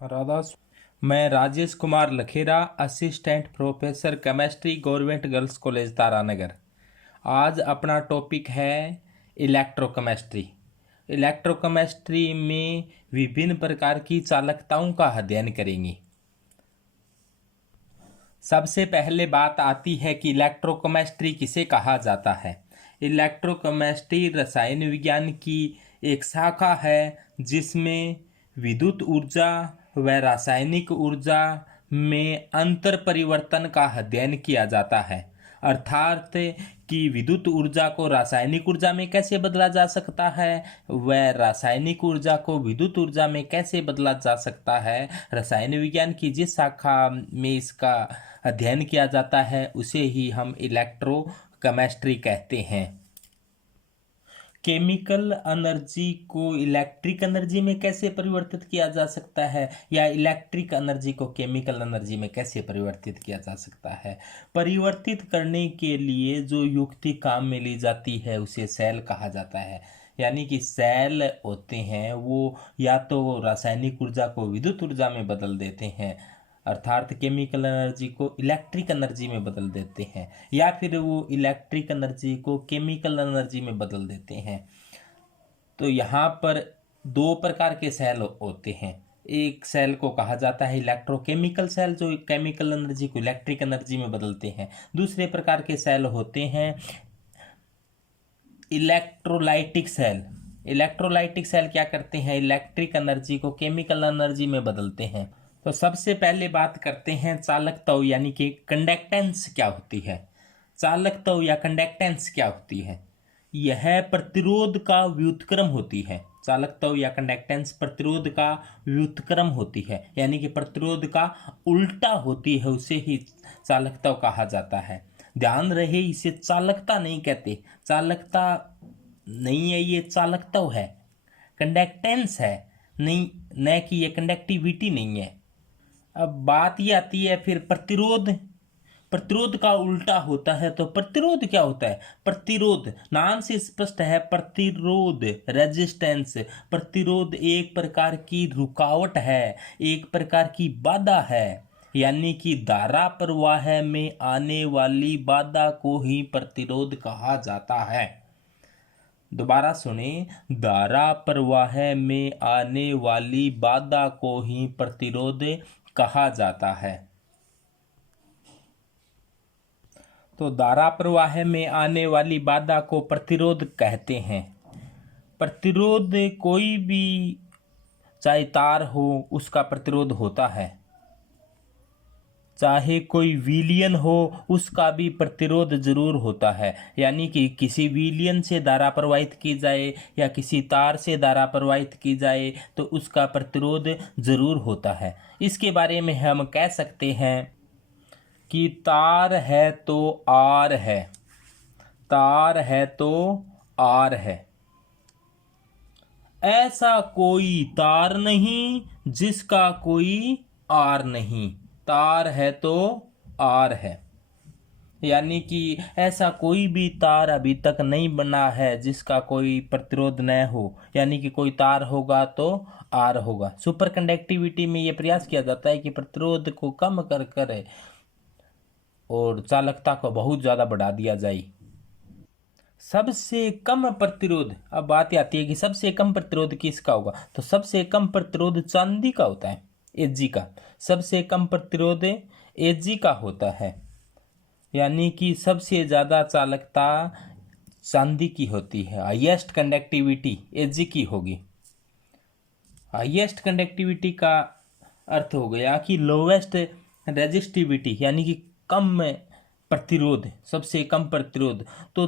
राधा। मैं Rajesh Kumar Lakhera, assistant professor chemistry, government girls college Taranagar. आज अपना टॉपिक है इलेक्ट्रोकेमिस्ट्री। इलेक्ट्रोकेमिस्ट्री में विभिन्न प्रकार की चालकताओं का अध्ययन करेंगे। सबसे पहले बात आती है कि इलेक्ट्रोकेमिस्ट्री किसे कहा जाता है। इलेक्ट्रोकेमिस्ट्री रसायन विज्ञान की एक शाखा है जिसमें विद्युत ऊर्जा व रासायनिक ऊर्जा में अंतर परिवर्तन का अध्ययन किया जाता है। अर्थात कि विद्युत ऊर्जा को रासायनिक ऊर्जा में कैसे बदला जा सकता है व रासायनिक ऊर्जा को विद्युत ऊर्जा में कैसे बदला जा सकता है। रसायन विज्ञान की जिस शाखा में इसका अध्ययन किया जाता है उसे ही हम इलेक्ट्रोकेमिस्ट्री कहते हैं। केमिकल एनर्जी को इलेक्ट्रिक एनर्जी में कैसे परिवर्तित किया जा सकता है या इलेक्ट्रिक एनर्जी को केमिकल एनर्जी में कैसे परिवर्तित किया जा सकता है। परिवर्तित करने के लिए जो युक्ति काम में ली जाती है उसे सेल कहा जाता है। यानी कि सेल होते हैं वो या तो रासायनिक ऊर्जा को विद्युत ऊर्जा में बदल देते हैं, अर्थात केमिकल एनर्जी को इलेक्ट्रिक एनर्जी में बदल देते हैं, या फिर वो इलेक्ट्रिक एनर्जी को केमिकल एनर्जी में बदल देते हैं। तो यहाँ पर दो प्रकार के सेल होते हैं। एक सेल को कहा जाता है इलेक्ट्रोकेमिकल सेल, जो केमिकल एनर्जी को इलेक्ट्रिक एनर्जी में बदलते हैं। दूसरे प्रकार के सेल होते हैं इलेक्ट्रोलाइटिक सेल। इलेक्ट्रोलाइटिक सेल क्या करते हैं, इलेक्ट्रिक एनर्जी को केमिकल एनर्जी में बदलते हैं। तो सबसे पहले बात करते हैं चालकत्व यानी कि कंडक्टेंस क्या होती है। चालकत्व या कंडक्टेंस क्या होती है, यह प्रतिरोध का व्युत्क्रम होती है। चालकत्व या कंडक्टेंस प्रतिरोध का व्युत्क्रम होती है, यानी कि प्रतिरोध का उल्टा होती है, उसे ही चालकत्व कहा जाता है। ध्यान रहे इसे चालकता नहीं कहते, चालकता नहीं है, ये चालकत्व है, कंडक्टेंस है नहीं, न कि ये कंडक्टिविटी नहीं है। अब बात ये आती है फिर प्रतिरोध। प्रतिरोध का उल्टा होता है, तो प्रतिरोध क्या होता है, प्रतिरोध नाम से स्पष्ट है, प्रतिरोध रेजिस्टेंस। प्रतिरोध एक प्रकार की रुकावट है, एक प्रकार की बाधा है, यानी कि धारा प्रवाह में आने वाली बाधा को ही प्रतिरोध कहा जाता है। दोबारा सुने, धारा प्रवाह में आने वाली बाधा को ही प्रतिरोध कहा जाता है। तो धारा प्रवाह में आने वाली बाधा को प्रतिरोध कहते हैं। प्रतिरोध कोई भी चाहे तार हो उसका प्रतिरोध होता है, चाहे कोई विलयन हो उसका भी प्रतिरोध जरूर होता है। यानी कि किसी विलयन से धारा प्रवाहित की जाए या किसी तार से धारा प्रवाहित की जाए तो उसका प्रतिरोध जरूर होता है। इसके बारे में हम कह सकते हैं कि तार है तो आर है, तार है तो आर है। ऐसा कोई तार नहीं जिसका कोई आर नहीं, तार है तो आर है। यानी कि ऐसा कोई भी तार अभी तक नहीं बना है जिसका कोई प्रतिरोध न हो, यानी कि कोई तार होगा तो आर होगा। सुपर कंडक्टिविटी में यह प्रयास किया जाता है कि प्रतिरोध को कम कर कर और चालकता को बहुत ज़्यादा बढ़ा दिया जाए। सबसे कम प्रतिरोध, अब बात आती है कि सबसे कम प्रतिरोध किसका होगा, तो सबसे कम प्रतिरोध चांदी का होता है, Ag का। सबसे कम प्रतिरोध Ag का होता है, यानी कि सबसे ज़्यादा चालकता चांदी की होती है। हाईएस्ट कंडक्टिविटी Ag की होगी। हाईएस्ट कंडक्टिविटी का अर्थ हो गया कि लोवेस्ट रेजिस्टिविटी, यानी कि कम प्रतिरोध, सबसे कम प्रतिरोध। तो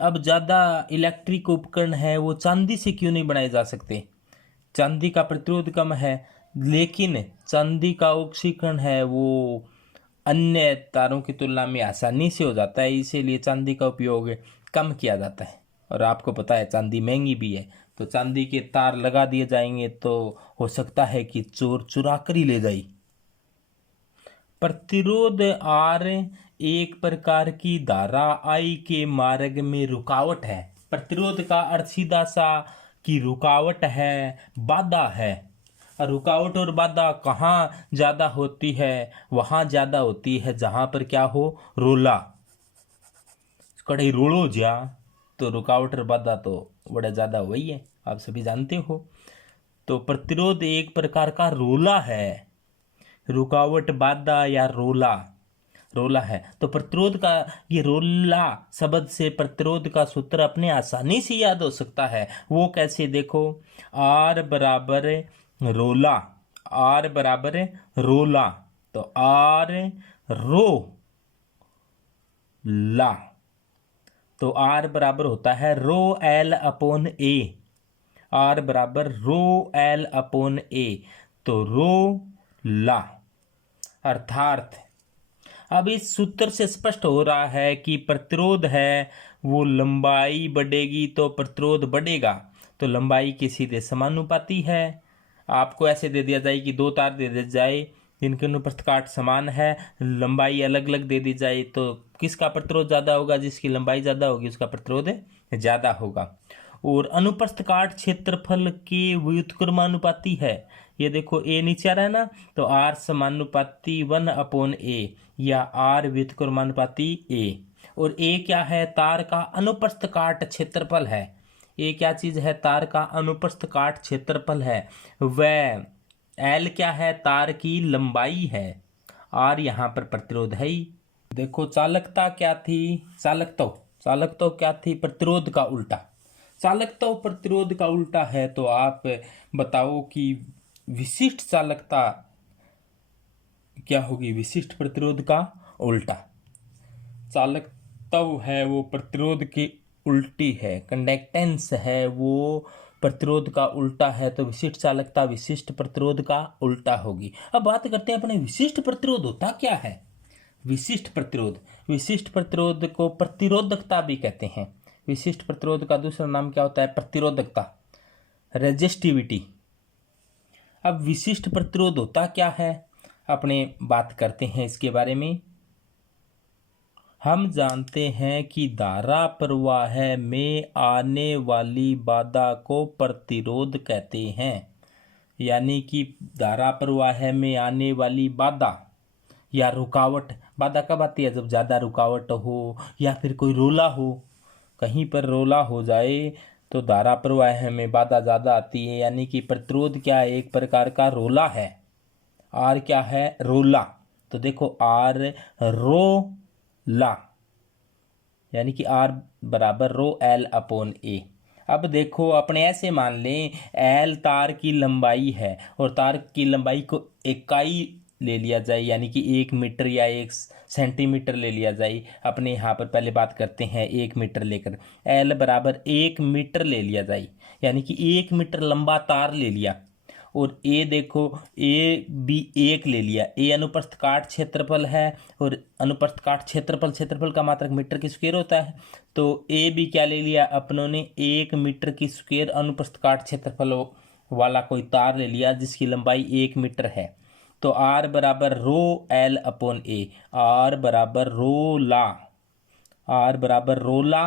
अब ज़्यादा इलेक्ट्रिक उपकरण है वो चांदी से क्यों नहीं बनाए जा सकते, चांदी का प्रतिरोध कम है, लेकिन चांदी का ऑक्सीकरण है वो अन्य तारों की तुलना में आसानी से हो जाता है, इसीलिए चांदी का उपयोग कम किया जाता है। और आपको पता है चांदी महंगी भी है, तो चांदी के तार लगा दिए जाएंगे तो हो सकता है कि चोर चुरा कर ही ले जाए। प्रतिरोध आर एक प्रकार की धारा आई के मार्ग में रुकावट है। प्रतिरोध का अर्थ सीधा सा कि रुकावट है, बाधा है। और रुकावट और बाधा कहाँ ज़्यादा होती है? वहाँ ज़्यादा होती है जहाँ पर क्या हो, रोला। कड़े रोलो जा तो रुकावट और बाधा तो बड़ा ज़्यादा वही है, आप सभी जानते हो। तो प्रतिरोध एक प्रकार का रोला है, रुकावट बाधा या रोला, रोला है। तो प्रतिरोध का ये रोला शब्द से प्रतिरोध का सूत्र अपने आसानी से याद हो सकता है। वो कैसे? देखो, आर बराबर रोला, आर बराबर रोला, तो आर रो ला, तो आर बराबर होता है rho L upon A, R बराबर रो एल अपॉन ए, तो रो ला। अर्थात अब इस सूत्र से स्पष्ट हो रहा है कि प्रतिरोध है वो लंबाई बढ़ेगी तो प्रतिरोध बढ़ेगा, तो लंबाई के सीधे समानुपाती है। आपको ऐसे दे दिया जाए कि दो तार दे दिया जाए जिनके अनुप्रस्थ काट समान है, लंबाई अलग अलग दे दी जाए, तो किसका प्रतिरोध ज़्यादा होगा? जिसकी लंबाई ज़्यादा होगी उसका प्रतिरोध ज़्यादा होगा। और अनुप्रस्थ काट क्षेत्रफल के व्युत्क्रमानुपाती है। ये देखो ए नीचे आ रहा है ना, तो आर समानुपाती 1/a या आर व्युत्क्रमानुपाती ए। और ए क्या है? तार का अनुप्रस्थ काट क्षेत्रफल है। ए क्या चीज है? तार का अनुप्रस्थ काट क्षेत्रफल है। वह एल क्या है? तार की लंबाई है। आर यहाँ पर प्रतिरोध है ही। देखो चालकता क्या थी? चालकता क्या थी? प्रतिरोध का उल्टा। चालकता प्रतिरोध का उल्टा है, तो आप बताओ कि विशिष्ट चालकता क्या होगी? विशिष्ट प्रतिरोध का उल्टा। चालकता है वो प्रतिरोध की उल्टी है, कंडक्टेंस है वो प्रतिरोध का उल्टा है, तो विशिष्ट चालकता विशिष्ट प्रतिरोध का उल्टा होगी। अब बात करते हैं अपने विशिष्ट प्रतिरोध होता क्या है? विशिष्ट प्रतिरोध को प्रतिरोधकता भी कहते हैं। विशिष्ट प्रतिरोध का दूसरा नाम क्या होता है? प्रतिरोधकता, रेजिस्टिविटी। अब विशिष्ट प्रतिरोध होता क्या है, अपने बात करते हैं इसके बारे में। हम जानते हैं कि धारा प्रवाह में आने वाली बाधा को प्रतिरोध कहते हैं। यानी कि धारा प्रवाह में आने वाली बाधा या रुकावट, बाधा कब आती है? जब ज़्यादा रुकावट हो या फिर कोई रोला हो, कहीं पर रोला हो जाए तो धारा प्रवाह में बाधा ज़्यादा आती है। यानी कि प्रतिरोध क्या है? एक प्रकार का रोला है। आर क्या है? रोला। तो देखो आर रो ला, यानी कि आर बराबर रो एल अपॉन ए। अब देखो अपने ऐसे मान लें एल तार की लंबाई है और तार की लंबाई को इकाई ले लिया जाए, यानी कि 1 मीटर या 1 सेंटीमीटर ले लिया जाए। अपने यहाँ पर पहले बात करते हैं 1 मीटर लेकर, एल बराबर 1 मीटर ले लिया जाए, यानी कि 1 मीटर लंबा तार ले लिया। और ए देखो ए बी 1 ले लिया। ए अनुप्रस्थ काट क्षेत्रफल है और अनुप्रस्थ काट क्षेत्रफल का मात्रक मीटर की स्क्वायर होता है, तो ए बी क्या ले लिया अपनों ने? 1 मीटर की स्क्वायर अनुप्रस्थ काट क्षेत्रफल वाला कोई तार ले लिया जिसकी लंबाई 1 मीटर है। तो आर बराबर rho L upon A, R बराबर रो ला, आर बराबर रो ला।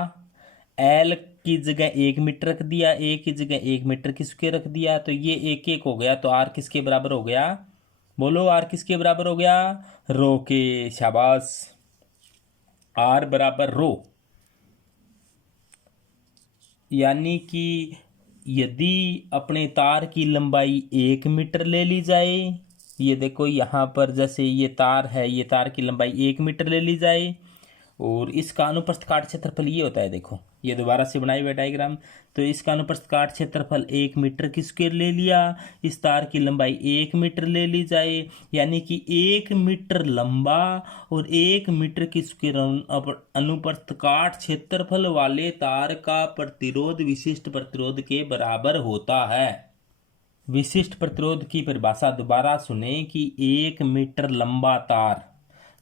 एल की जगह 1 मीटर रख दिया, ए की जगह 1 मीटर की स्क्वायर रख दिया, तो ये 1 हो गया। तो आर किसके बराबर हो गया? बोलो आर किसके बराबर हो गया? रो के। शाबाश, आर बराबर रो। यानी कि यदि अपने तार की लंबाई 1 मीटर ले ली जाए, ये देखो यहाँ पर जैसे ये तार है, ये तार की लंबाई 1 मीटर ले ली जाए और इसका अनुप्रस्थ काट क्षेत्रफल ये होता है। देखो ये दोबारा से बनाई हुई डायग्राम, तो इसका अनुप्रस्थ काट क्षेत्रफल 1 मीटर की स्क्वायर ले लिया, इस तार की लंबाई 1 मीटर ले ली जाए, यानी कि 1 मीटर लंबा और 1 मीटर की स्क्वायर अनुप्रस्थ काट क्षेत्रफल वाले तार का प्रतिरोध विशिष्ट प्रतिरोध के बराबर होता है। विशिष्ट प्रतिरोध की परिभाषा दोबारा सुने कि 1 मीटर लंबा तार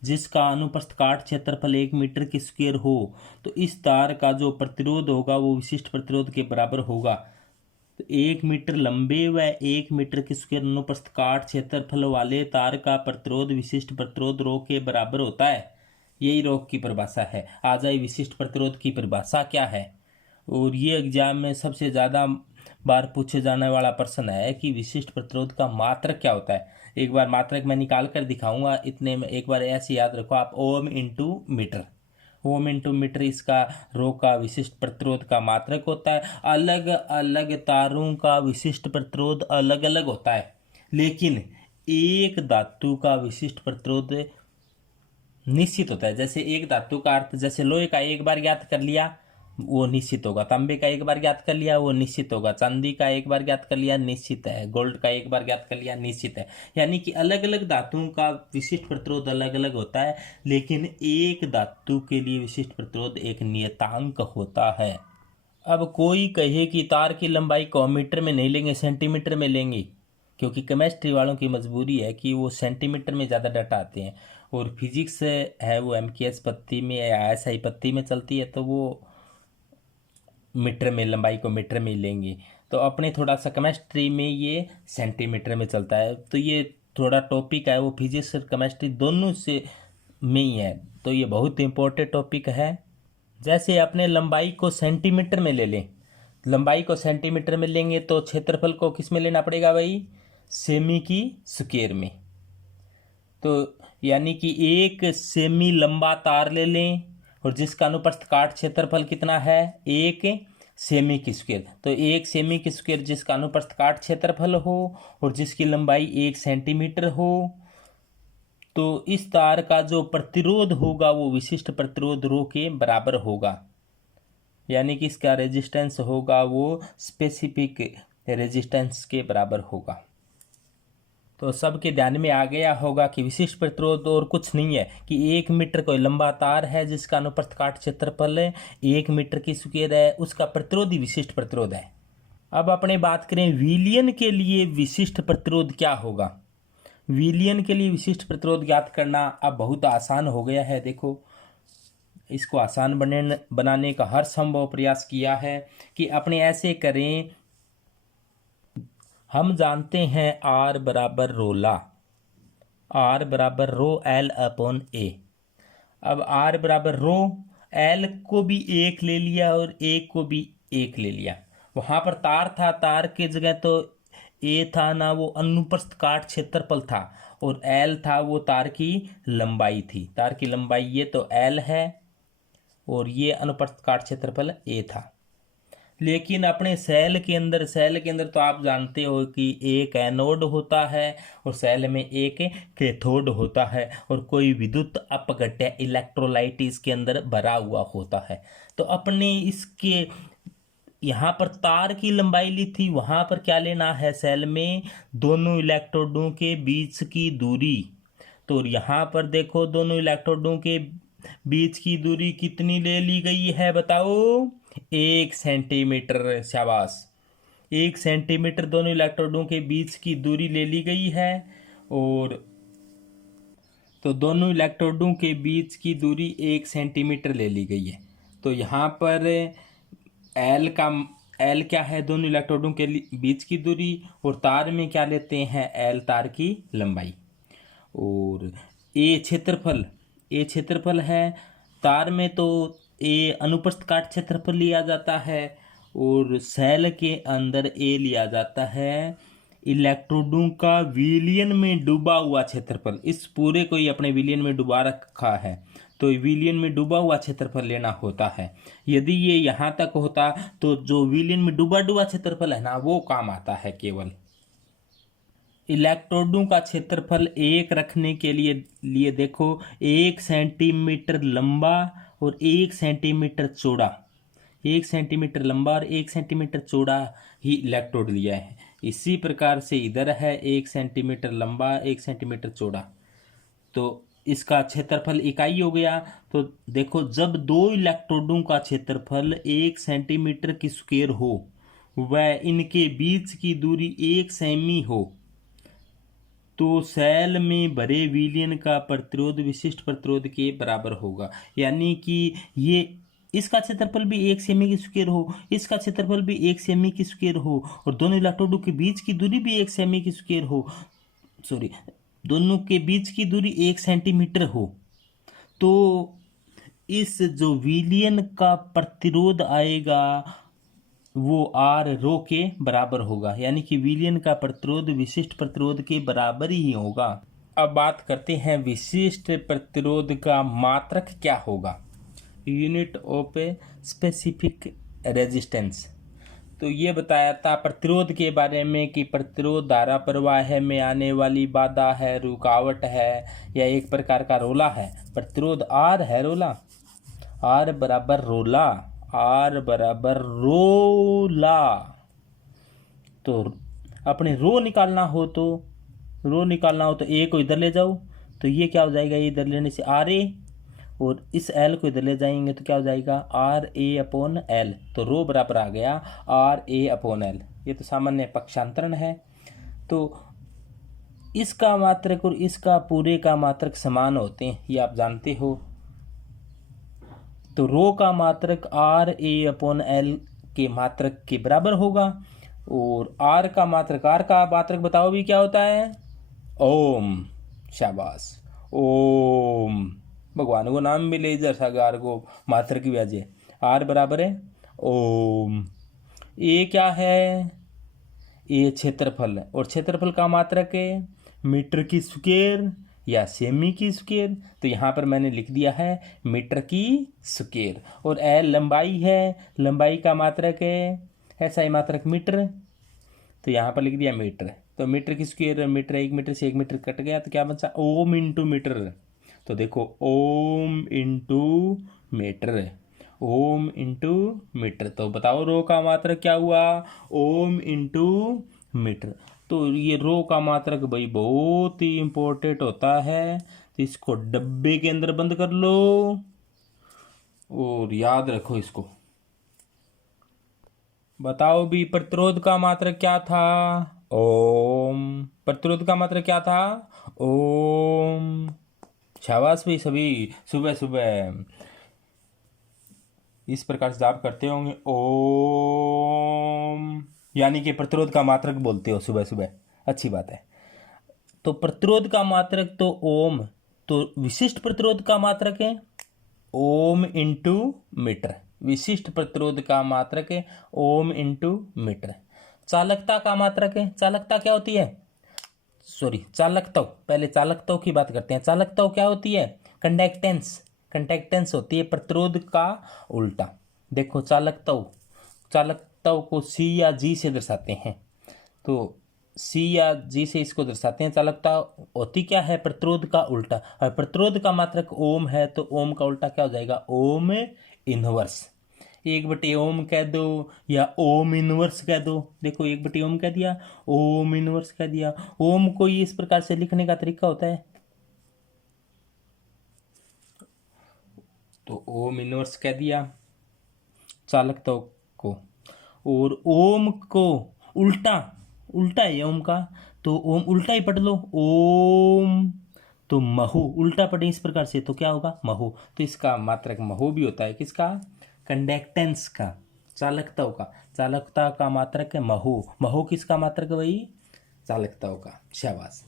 जिसका अनुप्रस्थ काट क्षेत्रफल 1 मीटर की स्क्वायर हो, तो इस तार का जो प्रतिरोध होगा वो विशिष्ट प्रतिरोध के बराबर होगा। तो 1 मीटर लंबे व 1 मीटर की स्क्वायर अनुप्रस्थ काट क्षेत्रफल वाले तार का प्रतिरोध विशिष्ट प्रतिरोध रो के बराबर होता है। यही रो की परिभाषा है। आ जाए विशिष्ट प्रतिरोध की परिभाषा क्या है। और ये एग्जाम में सबसे ज़्यादा बार पूछे जाने वाला प्रश्न है कि विशिष्ट प्रतिरोध का मात्रक क्या होता है। एक बार मात्रक मैं निकाल कर दिखाऊंगा, इतने में एक बार ऐसे याद रखो आप, ohm into metre. Ohm into metre इसका रो का विशिष्ट प्रतिरोध का मात्रक होता है। अलग अलग तारों का विशिष्ट प्रतिरोध अलग अलग होता है, लेकिन एक धातु का विशिष्ट प्रतिरोध निश्चित होता है। जैसे एक धातु का अर्थ, जैसे लोहे का एक बार ज्ञात कर लिया वो निश्चित होगा, तांबे का एक बार ज्ञात कर लिया वो निश्चित होगा, चांदी का एक बार ज्ञात कर लिया निश्चित है, गोल्ड का एक बार ज्ञात कर लिया निश्चित है। यानी कि अलग अलग धातुओं का विशिष्ट प्रतिरोध अलग अलग होता है, लेकिन एक धातु के लिए विशिष्ट प्रतिरोध एक नियतांक होता है। अब कोई कहे कि तार की लंबाई को मीटर में नहीं लेंगे, सेंटीमीटर में लेंगे, क्योंकि केमिस्ट्री वालों की मजबूरी है कि वो सेंटीमीटर में ज़्यादा डाटा आते हैं, और फिजिक्स है वो एमकेएस पत्ती में या एसआई पत्ती में चलती है, तो वो मीटर में लंबाई को मीटर में लेंगे। तो अपने थोड़ा सा केमिस्ट्री में ये सेंटीमीटर में चलता है। तो ये थोड़ा टॉपिक है वो फिजिक्स और केमिस्ट्री दोनों से में ही है, तो ये बहुत इंपॉर्टेंट टॉपिक है। जैसे अपने लंबाई को सेंटीमीटर में ले लें, लंबाई को सेंटीमीटर में लेंगे तो क्षेत्रफल को किस में लेना पड़ेगा भाई, सेमी की स्क्वायर में। तो यानी कि एक सेमी लंबा तार ले लें और जिसका अनुप्रस्थ काट क्षेत्रफल कितना है, एक सेमी की स्क्वायर। तो एक सेमी की स्क्वायर जिसका अनुप्रस्थ काट क्षेत्रफल हो और जिसकी लंबाई 1 सेंटीमीटर हो, तो इस तार का जो प्रतिरोध होगा वो विशिष्ट प्रतिरोध रो के बराबर होगा। यानी कि इसका रेजिस्टेंस होगा वो स्पेसिफिक रेजिस्टेंस के बराबर होगा। तो सबके ध्यान में आ गया होगा कि विशिष्ट प्रतिरोध और कुछ नहीं है कि 1 मीटर कोई लंबा तार है जिसका अनुप्रस्थ काट क्षेत्रफल 1 मीटर की स्क्वायर है, उसका प्रतिरोध ही विशिष्ट प्रतिरोध है। अब अपने बात करें विलियन के लिए विशिष्ट प्रतिरोध क्या होगा। विलियन के लिए विशिष्ट प्रतिरोध ज्ञात करना अब बहुत आसान हो गया है। देखो, इसको आसान बनाने का हर संभव प्रयास किया है कि अपने ऐसे करें। हम जानते हैं R बराबर रोला, R बराबर रो L अपॉन A। अब R बराबर रो, L को भी 1 ले लिया और A को भी 1 ले लिया। वहाँ पर तार था, तार की जगह तो A था ना, वो अनुप्रस्थ काट क्षेत्रफल था, और L था वो तार की लंबाई थी। तार की लंबाई ये तो L है और ये अनुप्रस्थ काट क्षेत्रफल A था। लेकिन अपने सेल के अंदर तो आप जानते हो कि एक एनोड होता है और सेल में एक कैथोड होता है, और कोई विद्युत अपघट्य इलेक्ट्रोलाइट इसके अंदर भरा हुआ होता है। तो अपने इसके यहाँ पर तार की लंबाई ली थी, वहाँ पर क्या लेना है, सेल में दोनों इलेक्ट्रोडों के बीच की दूरी। तो यहाँ पर देखो दोनों इलेक्ट्रोडों के बीच की दूरी कितनी ले ली गई है, बताओ, 1 सेंटीमीटर। शाबाश, 1 सेंटीमीटर दोनों इलेक्ट्रोडों के बीच की दूरी ले ली गई है। और तो दोनों इलेक्ट्रोडों के बीच की दूरी 1 सेंटीमीटर ले ली गई है। तो यहाँ पर L क्या है, दोनों इलेक्ट्रोडों के बीच की दूरी, और तार में क्या लेते हैं, L तार की लंबाई, और A क्षेत्रफल है। तार में तो A अनुप्रस्थ काट क्षेत्रफल लिया जाता है और सेल के अंदर A लिया जाता है इलेक्ट्रोडों का विलियन में डूबा हुआ क्षेत्रफल। इस पूरे को ही अपने विलियन में डुबा रखा है, तो विलियन में डूबा हुआ क्षेत्रफल लेना होता है। यदि ये यहाँ तक होता तो जो विलियन में डूबा क्षेत्रफल है ना, वो काम आता है। केवल इलेक्ट्रोडों का क्षेत्रफल 1 रखने के लिए देखो, 1 सेंटीमीटर लंबा और 1 सेंटीमीटर चौड़ा, 1 सेंटीमीटर लंबा और 1 सेंटीमीटर चौड़ा ही इलेक्ट्रोड लिया है। इसी प्रकार से इधर है 1 सेंटीमीटर लंबा 1 सेंटीमीटर चौड़ा, तो इसका क्षेत्रफल इकाई हो गया। तो देखो, जब दो इलेक्ट्रोडों का क्षेत्रफल 1 सेंटीमीटर की स्क्वायर हो वह इनके बीच की दूरी 1 सेमी हो, तो सेल में भरे विलियन का प्रतिरोध विशिष्ट प्रतिरोध के बराबर होगा। यानी कि ये इसका क्षेत्रफल भी 1 सेमी की स्क्वायर हो, इसका क्षेत्रफल भी 1 सेमी की स्क्वायर हो, और दोनों इलेक्ट्रोडों के बीच की दूरी भी 1 सेमी की स्क्वायर हो, दोनों के बीच की दूरी 1 सेंटीमीटर हो, तो इस जो विलयन का प्रतिरोध आएगा वो आर रो के बराबर होगा, यानी कि विलयन का प्रतिरोध विशिष्ट प्रतिरोध के बराबर ही होगा। अब बात करते हैं विशिष्ट प्रतिरोध का मात्रक क्या होगा, यूनिट ऑफ स्पेसिफिक रेजिस्टेंस। तो ये बताया था प्रतिरोध के बारे में कि प्रतिरोध धारा प्रवाह में आने वाली बाधा है, रुकावट है, या एक प्रकार का रोला है। प्रतिरोध आर है, रोला आर बराबर रोला, आर बराबर रोला। तो अपने रो निकालना हो तो ए को इधर ले जाओ, तो ये क्या हो जाएगा, ये इधर लेने से आर ए, और इस एल को इधर ले जाएंगे तो क्या हो जाएगा आर ए अपॉन एल। तो रो बराबर आ गया आर ए अपॉन एल। ये तो सामान्य पक्षांतरण है। तो इसका मात्रक और इसका पूरे का मात्रक समान होते हैं, ये आप जानते हो। तो रो का मात्रक आर ए अपॉन एल के मात्रक के बराबर होगा, और आर का मात्रक बताओ भी क्या होता है, ओम। शाबाश, ओम। भगवान को नाम मिले जैसा गार को मात्रक की वजह। आर बराबर है ओम। ए क्या है, ए क्षेत्रफल है, और क्षेत्रफल का मात्रक है मीटर की स्क्वायर या सेमी की स्क्वायर। तो यहाँ पर मैंने लिख दिया है मीटर की स्क्वायर। और एल लंबाई है, लंबाई का मात्रक है ऐसा ही मात्रक मीटर, तो यहाँ पर लिख दिया मीटर। तो मीटर की स्क्वायर मीटर, 1 मीटर से 1 मीटर कट गया तो क्या बचा ओम इंटू मीटर। तो देखो ohm into metre, ohm into metre. तो बताओ रो का मात्रक क्या हुआ, ओम इंटू मीटर। तो ये रो का मात्रक भाई बहुत ही इंपॉर्टेंट होता है, तो इसको डब्बे के अंदर बंद कर लो और याद रखो इसको। बताओ भी प्रतिरोध का मात्रक क्या था, ओम। प्रतिरोध का मात्रक क्या था, ओम। शाबाश भाई, सभी सुबह सुबह इस प्रकार से आप करते होंगे, ओम, यानी कि प्रतिरोध का मात्रक बोलते हो सुबह सुबह, अच्छी बात है। तो प्रतिरोध का मात्रक तो ओम, तो विशिष्ट प्रतिरोध का मात्रक है ओम इंटू मीटर। विशिष्ट प्रतिरोध का मात्रक है ओम इंटू मीटर। चालकता का मात्रक है, चालकता क्या होती है, सॉरी चालकता, पहले चालकता की बात करते हैं। चालकता क्या होती है, कंडक्टेंस, कंडक्टेंस होती है प्रतिरोध का उल्टा। देखो चालकता को सी या जी से दर्शाते हैं, तो सी या जी से इसको दर्शाते हैं। चालकता होती क्या है, प्रतिरोध का उल्टा। और प्रतिरोध का मात्रक ओम है, तो ओम का उल्टा क्या हो जाएगा, ओम इनवर्स। 1/ओम कह दो या ओम इनवर्स कह दो। देखो 1/ओम कह दिया, ओम इनवर्स कह दिया। ओम को इस प्रकार से लिखने का तरीका होता है, तो ओम इनवर्स कह दिया चालकता को। और ओम को उल्टा, उल्टा है ओम का, तो ओम उल्टा ही पढ़ लो, ओम। तो महु उल्टा पढ़े इस प्रकार से तो क्या होगा, महु। तो इसका मात्रक महु भी होता है, किसका, कंडक्टेंस का, चालकता का। चालकता का मात्रक है महु। महु किसका मात्रक है भाई, चालकता का। शाबाश।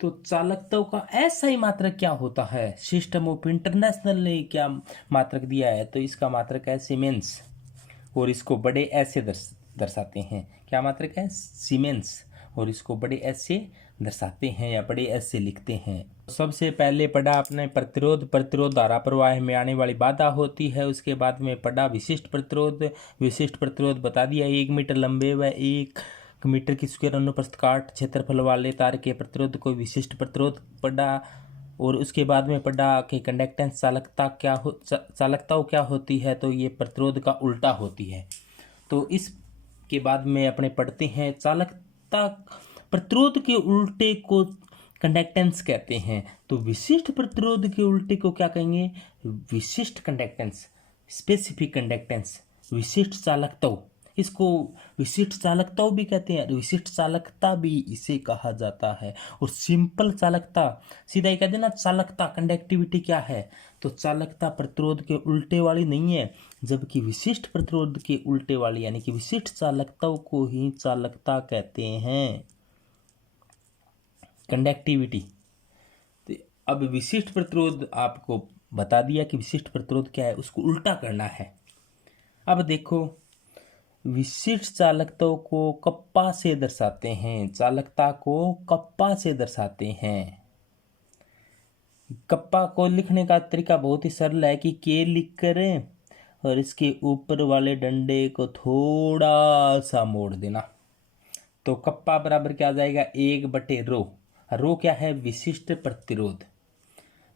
तो चालकता का ऐसा ही मात्रक क्या होता है, सिस्टम ऑफ इंटरनेशनल ने क्या मात्रक दिया है, तो इसका मात्रक है सीमेंस, और इसको बड़े एस से दर्शाते हैं। क्या मात्रक है, सीमेंस, और इसको बड़े एस से दर्शाते हैं या बड़े एस से लिखते हैं। सबसे पहले पढ़ा आपने प्रतिरोध, प्रतिरोध धारा प्रवाह में आने वाली बाधा होती है। उसके बाद में पढ़ा विशिष्ट प्रतिरोध, विशिष्ट प्रतिरोध बता दिया 1 मीटर लंबे व 1 मीटर की स्क्वायर अनुप्रस्थ काट क्षेत्रफल वाले तार के प्रतिरोध को विशिष्ट प्रतिरोध पढ़ा। और उसके बाद में पढ़ा कि कंडक्टेंस चालकता क्या होती है, तो ये प्रतिरोध का उल्टा होती है। तो इसके बाद में अपने पढ़ते हैं चालकता, प्रतिरोध के उल्टे को कंडक्टेंस कहते हैं। तो विशिष्ट प्रतिरोध के उल्टे को क्या कहेंगे, विशिष्ट कंडक्टेंस, स्पेसिफिक कंडक्टेंस, विशिष्ट चालकता। इसको विशिष्ट चालकता भी कहते हैं, विशिष्ट चालकता भी इसे कहा जाता है। और सिंपल चालकता सीधा ही कह देना, चालकता कंडक्टिविटी क्या है, तो चालकता प्रतिरोध के उल्टे वाली नहीं है, जबकि विशिष्ट प्रतिरोध के उल्टे वाली यानी कि विशिष्ट चालकता को ही चालकता कहते हैं, कंडक्टिविटी। तो अब विशिष्ट प्रतिरोध आपको बता दिया कि विशिष्ट प्रतिरोध क्या है, उसको उल्टा करना है। अब देखो, विशिष्ट चालकता को कप्पा से दर्शाते हैं, चालकता को कप्पा से दर्शाते हैं। कप्पा को लिखने का तरीका बहुत ही सरल है कि के लिख कर और इसके ऊपर वाले डंडे को थोड़ा सा मोड़ देना, तो कप्पा बराबर क्या आ जाएगा, 1/रो। रो क्या है, विशिष्ट प्रतिरोध।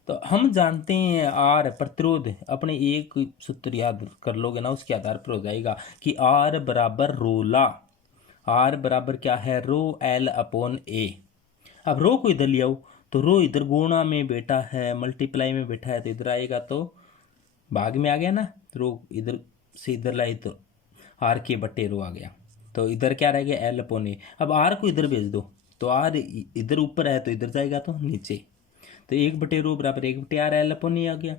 तो हम जानते हैं आर प्रतिरोध, अपने एक सूत्र याद कर लोगे ना, उसके आधार पर हो जाएगा कि आर बराबर रोला। आर बराबर क्या है, रो एल अपॉन ए। अब रो को इधर ले आओ, तो रो इधर गुणा में बैठा है, मल्टीप्लाई में बैठा है, तो इधर आएगा तो भाग में आ गया ना। रो इधर से इधर लाई तो आर के बट्टे रो आ गया, तो इधर क्या रह गया, एल अपॉन ए। अब आर को इधर भेज दो, तो आर इधर ऊपर है तो इधर जाएगा तो नीचे, तो 1/रो बराबर 1/r एल अपॉन ए आ गया।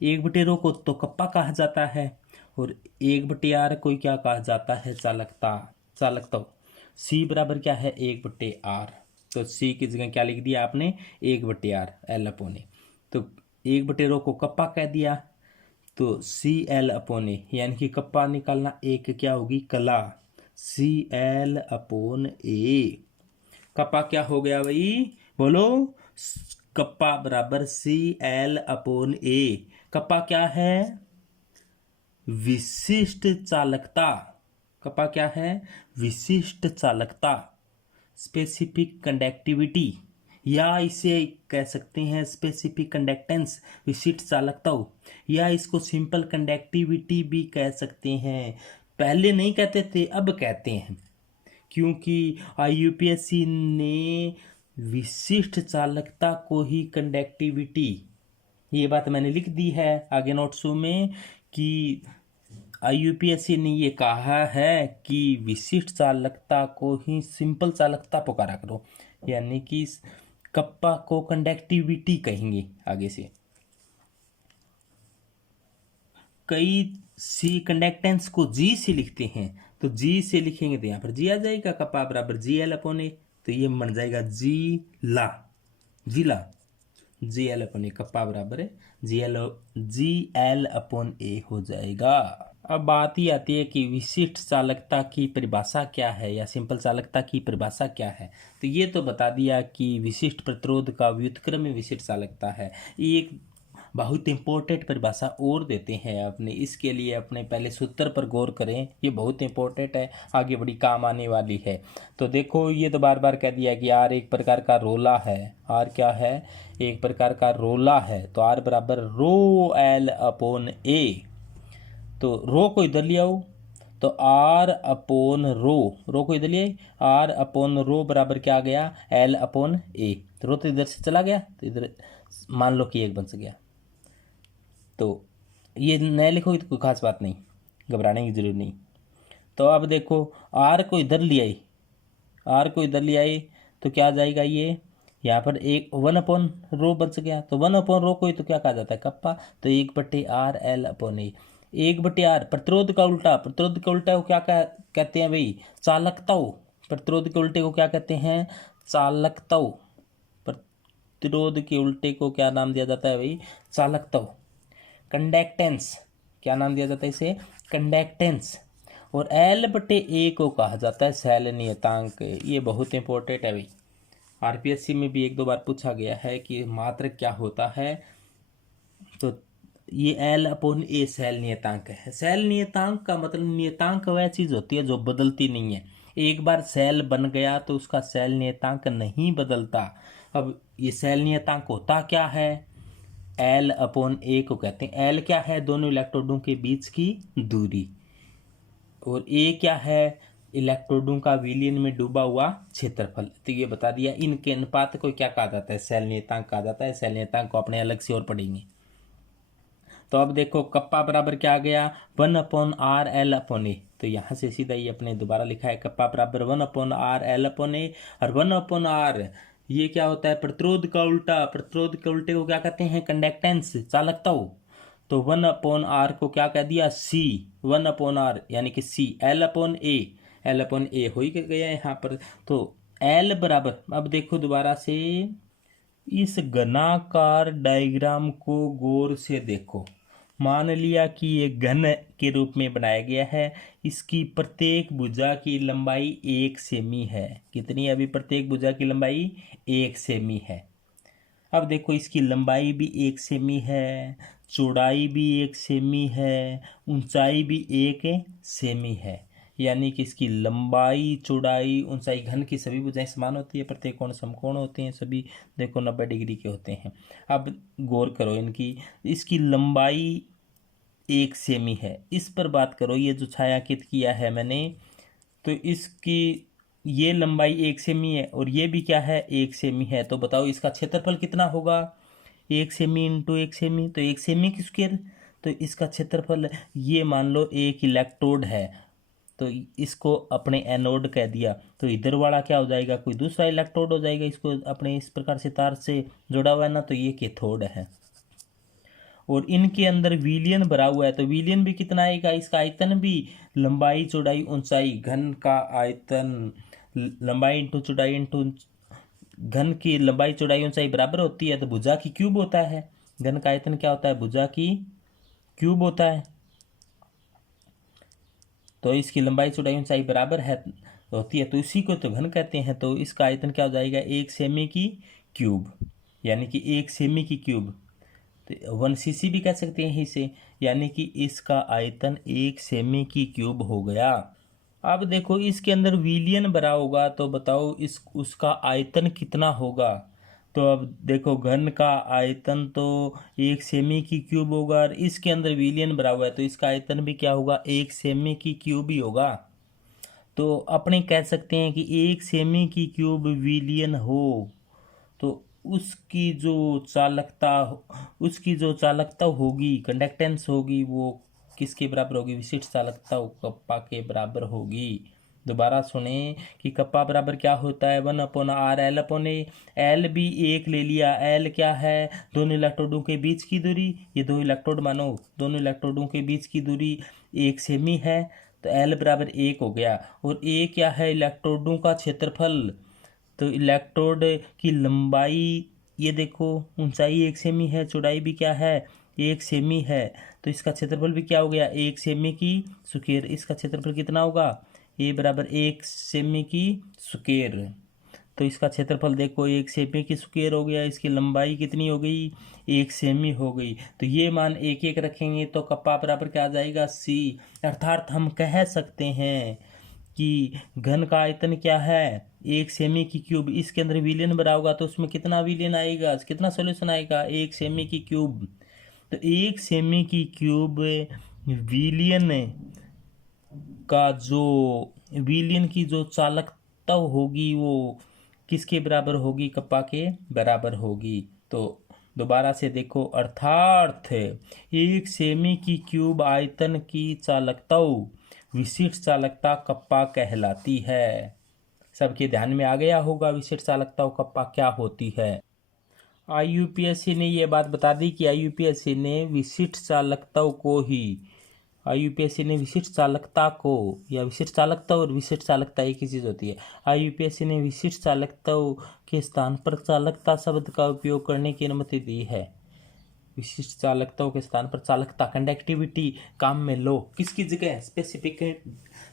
1/रो को तो कप्पा कहा जाता है, और 1/r को क्या कहा जाता है, चालकता। चालकता सी बराबर क्या है, 1/r। तो सी की जगह क्या लिख दिया आपने, 1/r एल अपॉन ए। तो 1/रो को कप्पा कह दिया, तो सी एल अपॉन ए, यानी कि कप्पा निकालना, एक क्या होगी, कला, सी एल अपॉन ए। कप्पा क्या हो गया भाई, बोलो, कप्पा बराबर सी एल अपॉन ए। कप्पा क्या है, विशिष्ट चालकता। कप्पा क्या है, विशिष्ट चालकता, स्पेसिफिक कंडक्टिविटी, या इसे कह सकते हैं स्पेसिफिक कंडक्टेंस, विशिष्ट चालकता, या इसको सिंपल कंडक्टिविटी भी कह सकते हैं। पहले नहीं कहते थे, अब कहते हैं, क्योंकि IUPAC ने विशिष्ट चालकता को ही कंडक्टिविटी, ये बात मैंने लिख दी है आगे नोट्सों में, कि IUPAC ने ये कहा है कि विशिष्ट चालकता को ही सिंपल चालकता पुकारा करो, यानी कि कप्पा को कंडक्टिविटी कहेंगे आगे से। कई सी कंडक्टेंस को जी से लिखते हैं, तो जी से लिखेंगे तो यहाँ पर जी आ जाएगा, कप्पा बराबर जी एल अपॉन ए, तो ये बन जाएगा जी ला, जी एल अपॉन ए, कप्पा बराबर है जी एल अपॉन ए हो जाएगा। अब बात ही आती है कि विशिष्ट चालकता की परिभाषा क्या है, या सिंपल चालकता की परिभाषा क्या है। तो ये तो बता दिया कि विशिष्ट प्रतिरोध का व्युत्क्रम में विशिष्ट चालकता है। एक बहुत इंपॉर्टेंट परिभाषा और देते हैं अपने, इसके लिए अपने पहले सूत्र पर गौर करें, ये बहुत इंपॉर्टेंट है, आगे बड़ी काम आने वाली है। तो देखो, ये तो बार बार कह दिया कि आर एक प्रकार का रोला है, आर क्या है, एक प्रकार का रोला है, तो आर बराबर रो एल अपॉन ए। तो रो को इधर ले आओ, तो आर अपॉन रो को इधर ले आई, आर अपॉन रो बराबर क्या आ गया, एल अपॉन ए। तो रो तो इधर से चला गया, तो इधर मान लो कि एक बन गया। तो ये नया लिखोगे तो कोई खास बात नहीं, घबराने की जरूरत नहीं। तो अब देखो, आर को इधर ले आई, आर को इधर ले आई, तो क्या आ जाएगा, ये यहाँ पर एक 1/रो बच गया, तो 1/रो को ही तो क्या कहा जाता है, कप्पा, तो 1/r एल अपॉन ए। 1/r प्रतिरोध का उल्टा, प्रतिरोध के उल्टा को क्या कहते हैं भाई, चालकता। प्रतिरोध के उल्टे को क्या कहते हैं, चालकता। प्रतिरोध के उल्टे को क्या नाम दिया जाता है भाई, चालकता। कंडक्टेंस, क्या नाम दिया जाता है इसे, कंडक्टेंस। और L/A को कहा जाता है शैल नियतांक। ये बहुत इंपॉर्टेंट है भाई, RPSC में भी 1-2 बार पूछा गया है कि मात्रक क्या होता है। तो ये L/A शैल नियतांक है। शैल नियतांक का मतलब, नियतांक वह चीज होती है जो बदलती नहीं है, एक बार सेल बन गया तो उसका सेल नियतांक नहीं बदलता। अब ये सेल नियतांक होता क्या है, L/A को कहते हैं। L क्या है, दोनों इलेक्ट्रोडों के बीच की दूरी, और A क्या है, इलेक्ट्रोडों का विलयन में डूबा हुआ क्षेत्रफल। तो ये बता दिया, इनके अनुपात को क्या कहा जाता है, सेल नियतांक कहा जाता है। सेल नियतांक को अपने अलग से और पढ़ेंगे। तो अब देखो, कप्पा बराबर क्या आ गया, 1/r एल अपॉन ए। तो यहाँ से सीधा ये अपने दोबारा लिखा है, कप्पा बराबर 1/r एल अपॉन ए। और 1/r ये क्या होता है, प्रतिरोध का उल्टा। प्रतिरोध के उल्टे को क्या कहते हैं, कंडक्टेंस, चालकता। तो 1/r को क्या कह दिया, सी, 1/r यानी कि सी, एल अपॉन ए हो ही गया यहाँ पर। तो एल बराबर, अब देखो दोबारा से, इस घनाकार डायग्राम को गौर से देखो। मान लिया कि ये घन के रूप में बनाया गया है। इसकी प्रत्येक भुजा की लंबाई 1 सेमी है। कितनी है अभी? प्रत्येक भुजा की लंबाई 1 सेमी है। अब देखो इसकी लंबाई भी 1 सेमी है, चौड़ाई भी 1 सेमी है, ऊंचाई भी 1 सेमी है। यानी कि इसकी लंबाई, चौड़ाई, ऊंचाई, घन की सभी भुजाएं समान होती है। प्रत्येक कोण समकोण होते हैं, सभी देखो 90 डिग्री के होते हैं। अब गौर करो इनकी, इसकी लंबाई 1 सेमी है। इस पर बात करो, ये जो छायांकित किया है मैंने, तो इसकी ये लंबाई 1 सेमी है और ये भी क्या है? 1 सेमी है। तो बताओ इसका क्षेत्रफल कितना होगा? 1 सेमी इंटू 1 सेमी, तो 1 सेमी की स्क्वायर। तो इसका क्षेत्रफल, ये मान लो एक इलेक्ट्रोड है, तो इसको अपने एनोड कह दिया, तो इधर वाला क्या हो जाएगा? कोई दूसरा इलेक्ट्रोड हो जाएगा। इसको अपने इस प्रकार से तार से जुड़ा हुआ है ना, तो ये कैथोड है। और इनके अंदर विलियन भरा हुआ है, तो विलियन भी कितना आएगा? इसका आयतन भी लंबाई, चौड़ाई, ऊंचाई, घन का आयतन, लंबाई इंटू चौड़ाई इंटू घन की लंबाई, चौड़ाई, ऊंचाई बराबर होती है, तो भुजा की क्यूब होता है। घन का आयतन क्या होता है? भुजा की क्यूब होता है। तो इसकी लंबाई, चौड़ाई, ऊंचाई बराबर है होती है, तो इसी को तो घन कहते हैं। तो इसका आयतन क्या हो जाएगा? 1 सेमी की क्यूब, यानी कि 1 सेमी की क्यूब। तो 1 cc भी कह सकते हैं इसे, यानी कि इसका आयतन 1 सेमी की क्यूब हो गया। अब देखो इसके अंदर विलियन भरा होगा, तो बताओ इस उसका आयतन कितना होगा? तो अब देखो घन का आयतन तो 1 सेमी की क्यूब होगा, और इसके अंदर विलियन भरा हुआ है, तो इसका आयतन भी क्या होगा? 1 सेमी की क्यूब ही होगा। तो अपने कह सकते हैं कि 1 सेमी की क्यूब विलियन हो, तो उसकी जो चालकता होगी, कंडक्टेंस होगी, वो किसके बराबर होगी? विशिष्ट चालकता कप्पा के बराबर होगी। दोबारा सुने कि कप्पा बराबर क्या होता है? 1/r L/A। एल भी 1 ले लिया। एल क्या है? दोनों इलेक्ट्रोडों के बीच की दूरी। ये 2 इलेक्ट्रोड मानो, दोनों इलेक्ट्रोडों के बीच की दूरी 1 सेमी है, तो एल बराबर 1 हो गया। और ए क्या है? इलेक्ट्रोडों का क्षेत्रफल। तो इलेक्ट्रोड की लंबाई, ये देखो ऊंचाई 1 सेमी है, चौड़ाई भी क्या है? 1 सेमी है, तो इसका क्षेत्रफल भी क्या हो गया? 1 सेमी की स्क्वायर। इसका क्षेत्रफल कितना होगा? ए बराबर 1 सेमी की स्क्वायर। तो इसका क्षेत्रफल देखो 1 सेमी की स्क्वायर हो गया। इसकी लंबाई कितनी हो गई? 1 सेमी हो गई। तो ये मान एक एक रखेंगे तो कप्पा बराबर क्या आ जाएगा? सी। अर्थात हम कह सकते हैं कि घन का आयतन क्या है? 1 सेमी की क्यूब। इसके अंदर विलियन भरा होगा, तो उसमें कितना विलियन आएगा? कितना सॉल्यूशन आएगा? 1 सेमी की क्यूब। तो 1 सेमी की क्यूब विलियन विलियन की जो चालकता होगी, वो किसके बराबर होगी? कप्पा के बराबर होगी। तो दोबारा से देखो, अर्थात 1 सेमी की क्यूब आयतन की चालकता विशिष्ट चालकता कप्पा कहलाती है। सबके ध्यान में आ गया होगा विशिष्ट चालकता कप्पा क्या होती है। आईयूपीएससी ने ये बात बता दी कि आईयूपीएससी ने विशिष्ट चालकता को, या विशिष्ट चालकता और विशिष्ट चालकता एक ही चीज होती है। आईयूपीएससी ने विशिष्ट चालकता के स्थान पर चालकता शब्द का उपयोग करने की अनुमति दी है। विशिष्ट चालकताओं के स्थान पर चालकता, कंडक्टिविटी काम में लो। किसकी जगह?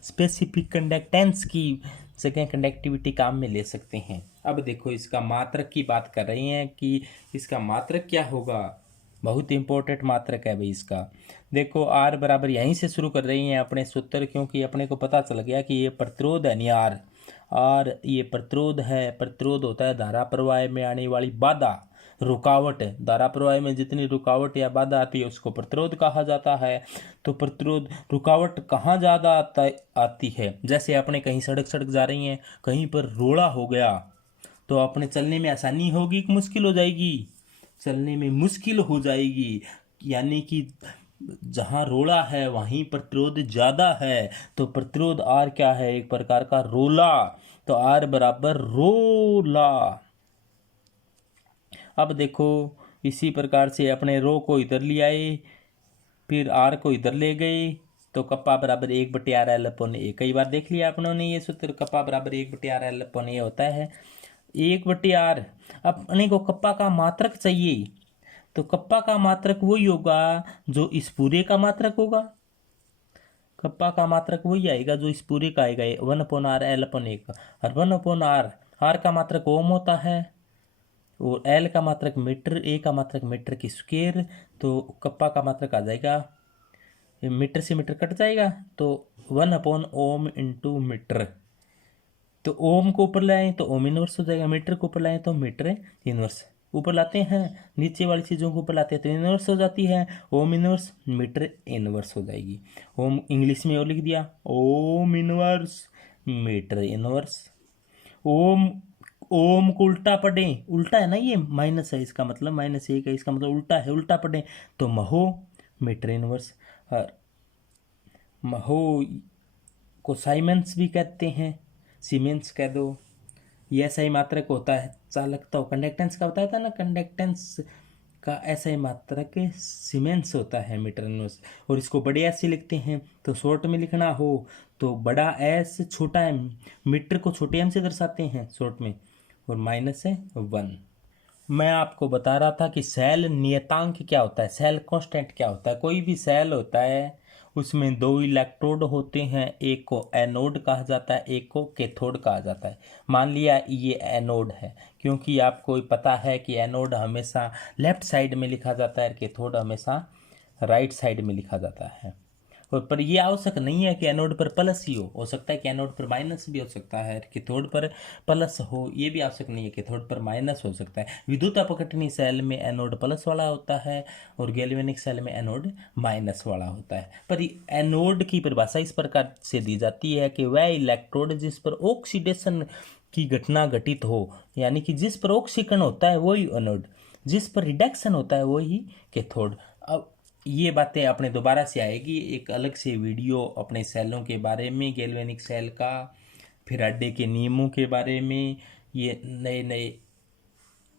स्पेसिफिक कंडक्टेंस की जगह कंडक्टिविटी काम में ले सकते हैं। अब देखो इसका मात्रक की बात कर रहे हैं कि इसका मात्रक क्या होगा। बहुत इंपॉर्टेंट मात्रक है भाई इसका। देखो आर बराबर यहीं से शुरू कर रही हैं अपने सूत्र, क्योंकि अपने को पता चल गया कि ये प्रतिरोध है, नहीं आर ये प्रतिरोध है। प्रतिरोध होता है धारा प्रवाह में आने वाली बाधा, रुकावट। धारा प्रवाह में जितनी रुकावट या बाधा आती है उसको प्रतिरोध कहा जाता है। तो प्रतिरोध, रुकावट कहाँ ज़्यादा आती है? जैसे अपने कहीं सड़क जा रही हैं, कहीं पर रोड़ा हो गया, तो अपने चलने में आसानी होगी कि मुश्किल हो जाएगी? चलने में मुश्किल हो जाएगी, यानी कि जहाँ रोड़ा है वहीं प्रतिरोध ज़्यादा है। तो प्रतिरोध आर क्या है? एक प्रकार का रोला। तो आर बराबर रोला। अब देखो इसी प्रकार से अपने रो को इधर ले आए, फिर आर को इधर ले गए, तो कप्पा बराबर 1/r L/A। कई बार देख लिया अपनों ने ये सूत्र, कप्पा बराबर 1/r L/A होता है। 1/r। अपने को कप्पा का मात्रक चाहिए, तो कप्पा का मात्रक वही होगा जो इस पूरे का मात्रक होगा। कप्पा का मात्रक वही आएगा जो इस पूरे का आएगा, 1/r L/1 और 1/r। आर का मात्रक ओम होता है और एल का मात्रक मीटर, ए का मात्रक मीटर की स्क्वायर। तो कप्पा का मात्रक आ जाएगा, मीटर से मीटर कट जाएगा तो 1/ओम इंटू मीटर। तो ओम को ऊपर लाएं तो ओम इनवर्स हो जाएगा, मीटर को ऊपर लाएं तो मीटर इनवर्स। ऊपर लाते हैं नीचे वाली चीज़ों को ऊपर लाते हैं तो इनवर्स हो जाती है, ओम इनवर्स मीटर इनवर्स हो जाएगी। ओम इंग्लिश में और लिख दिया, ओम इनवर्स मीटर इनवर्स। ओम, ओम को उल्टा पढ़े, उल्टा है ना, ये माइनस है इसका मतलब, -1 है इसका मतलब उल्टा है, उल्टा पढ़े तो महो मीटर इनवर्स। और महो को साइमेंस भी कहते हैं, सीमेंस कह दो। ये ऐसा ही मात्रक होता है चालकता, कंडक्टेंस का बताया था ना, कंडक्टेंस का ऐसा ही मात्रक सीमेंस होता है मीटर इनवर्स। और इसको बड़े एस से लिखते हैं, तो शॉर्ट में लिखना हो तो बड़ा एस छोटा एम, मीटर को छोटे एम से दर्शाते हैं शॉर्ट में, और -1। मैं आपको बता रहा था कि सेल नियतांक क्या होता है, सेल कांस्टेंट क्या होता है। कोई भी सेल होता है उसमें 2 इलेक्ट्रोड होते हैं, एक को एनोड कहा जाता है, एक को कैथोड कहा जाता है। मान लिया ये एनोड है, क्योंकि आपको पता है कि एनोड हमेशा लेफ्ट साइड में लिखा जाता है, कैथोड हमेशा राइट साइड में लिखा जाता है। और पर ये आवश्यक नहीं है कि एनोड पर प्लस ही हो सकता है कि एनोड पर माइनस भी हो सकता है, कैथोड पर प्लस हो, ये भी आवश्यक नहीं है, कैथोड पर माइनस हो सकता है। विद्युत अपघटनी सेल में एनोड प्लस वाला होता है और गैल्वेनिक सेल में एनोड माइनस वाला होता है। पर एनोड की परिभाषा इस प्रकार से दी जाती है कि वह इलेक्ट्रोड जिस पर ऑक्सीडेशन की घटना घटित हो, यानी कि जिस पर ऑक्सीकरण होता है वही एनोड, जिस पर रिडक्शन होता है वही कैथोड। अब ये बातें अपने दोबारा से आएगी, एक अलग से वीडियो अपने सेलों के बारे में, गैल्वेनिक सेल का, फैराडे के नियमों के बारे में, ये नए नए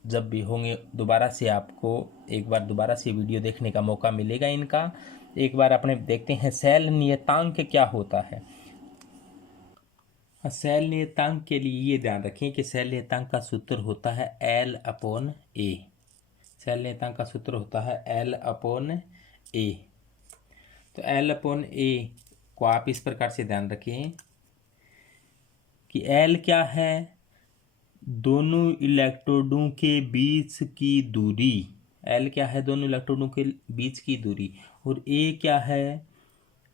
जब भी होंगे दोबारा से आपको एक बार दोबारा से वीडियो देखने का मौका मिलेगा इनका। एक बार अपने देखते हैं सेल नियतांक क्या होता है। सेल नियतांक के लिए ये ध्यान रखें कि सेल नियतांक का सूत्र होता है L/A। सेल नियतांक का सूत्र होता है L/A। तो L/A को आप इस प्रकार से ध्यान रखें कि L क्या है, दोनों इलेक्ट्रोडों के बीच की दूरी। L क्या है, दोनों इलेक्ट्रोडों के बीच की दूरी। और A क्या है,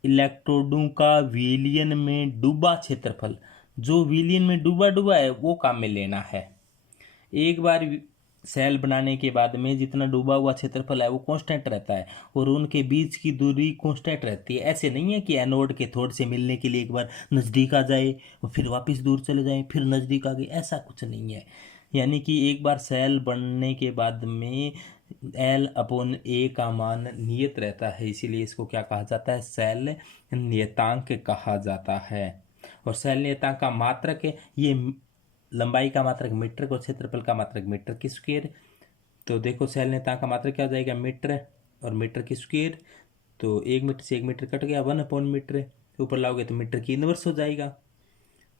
इलेक्ट्रोडों का विलयन में डूबा क्षेत्रफल। जो विलयन में डूबा डूबा है वो काम में लेना है। एक बार सेल बनाने के बाद में जितना डूबा हुआ क्षेत्रफल है वो कांस्टेंट रहता है और उनके बीच की दूरी कांस्टेंट रहती है। ऐसे नहीं है कि एनोड के थोड़ से मिलने के लिए एक बार नज़दीक आ जाए और फिर वापस दूर चले जाए, फिर नज़दीक आ गए, ऐसा कुछ नहीं है। यानी कि एक बार सेल बनने के बाद में L/A का मान नियत रहता है, इसीलिए इसको क्या कहा जाता है, सेल नियतांक कहा जाता है। और सेल नियतांक का मात्रक ये लंबाई का मात्रक मीटर को, क्षेत्रफल का मात्रक मीटर की स्क्वायर। तो देखो सेल नियतांक का मात्रक क्या हो जाएगा, मीटर और मीटर की स्क्वायर। तो 1 मीटर से 1 मीटर कट गया, 1/मीटर ऊपर लाओगे तो मीटर की इनवर्स हो जाएगा।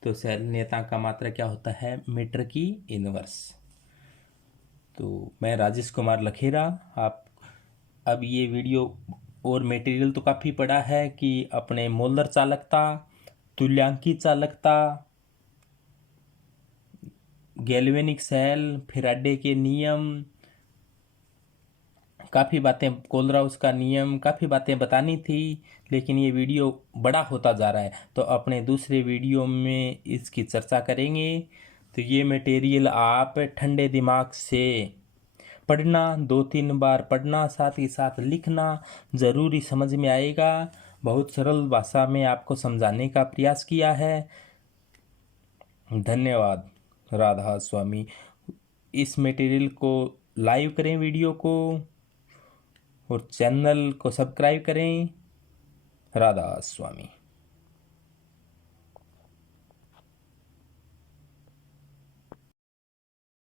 तो सेल नियतांक का मात्रक क्या होता है, मीटर की इनवर्स। तो मैं राजेश कुमार लखेरा। आप अब ये वीडियो और मटेरियल तो काफ़ी पड़ा है कि अपने मोलर चालकता, तुल्यांकी चालकता, गैल्वेनिक सेल, फैराडे के नियम, काफ़ी बातें, कोलराउस का नियम, काफ़ी बातें बतानी थी, लेकिन ये वीडियो बड़ा होता जा रहा है तो अपने दूसरे वीडियो में इसकी चर्चा करेंगे। तो ये मटेरियल आप ठंडे दिमाग से पढ़ना, 2-3 बार पढ़ना, साथ ही साथ लिखना, ज़रूरी समझ में आएगा। बहुत सरल भाषा में आपको समझाने का प्रयास किया है। धन्यवाद। राधा स्वामी। इस मटेरियल को लाइव करें वीडियो को और चैनल को सब्सक्राइब करें। राधा स्वामी।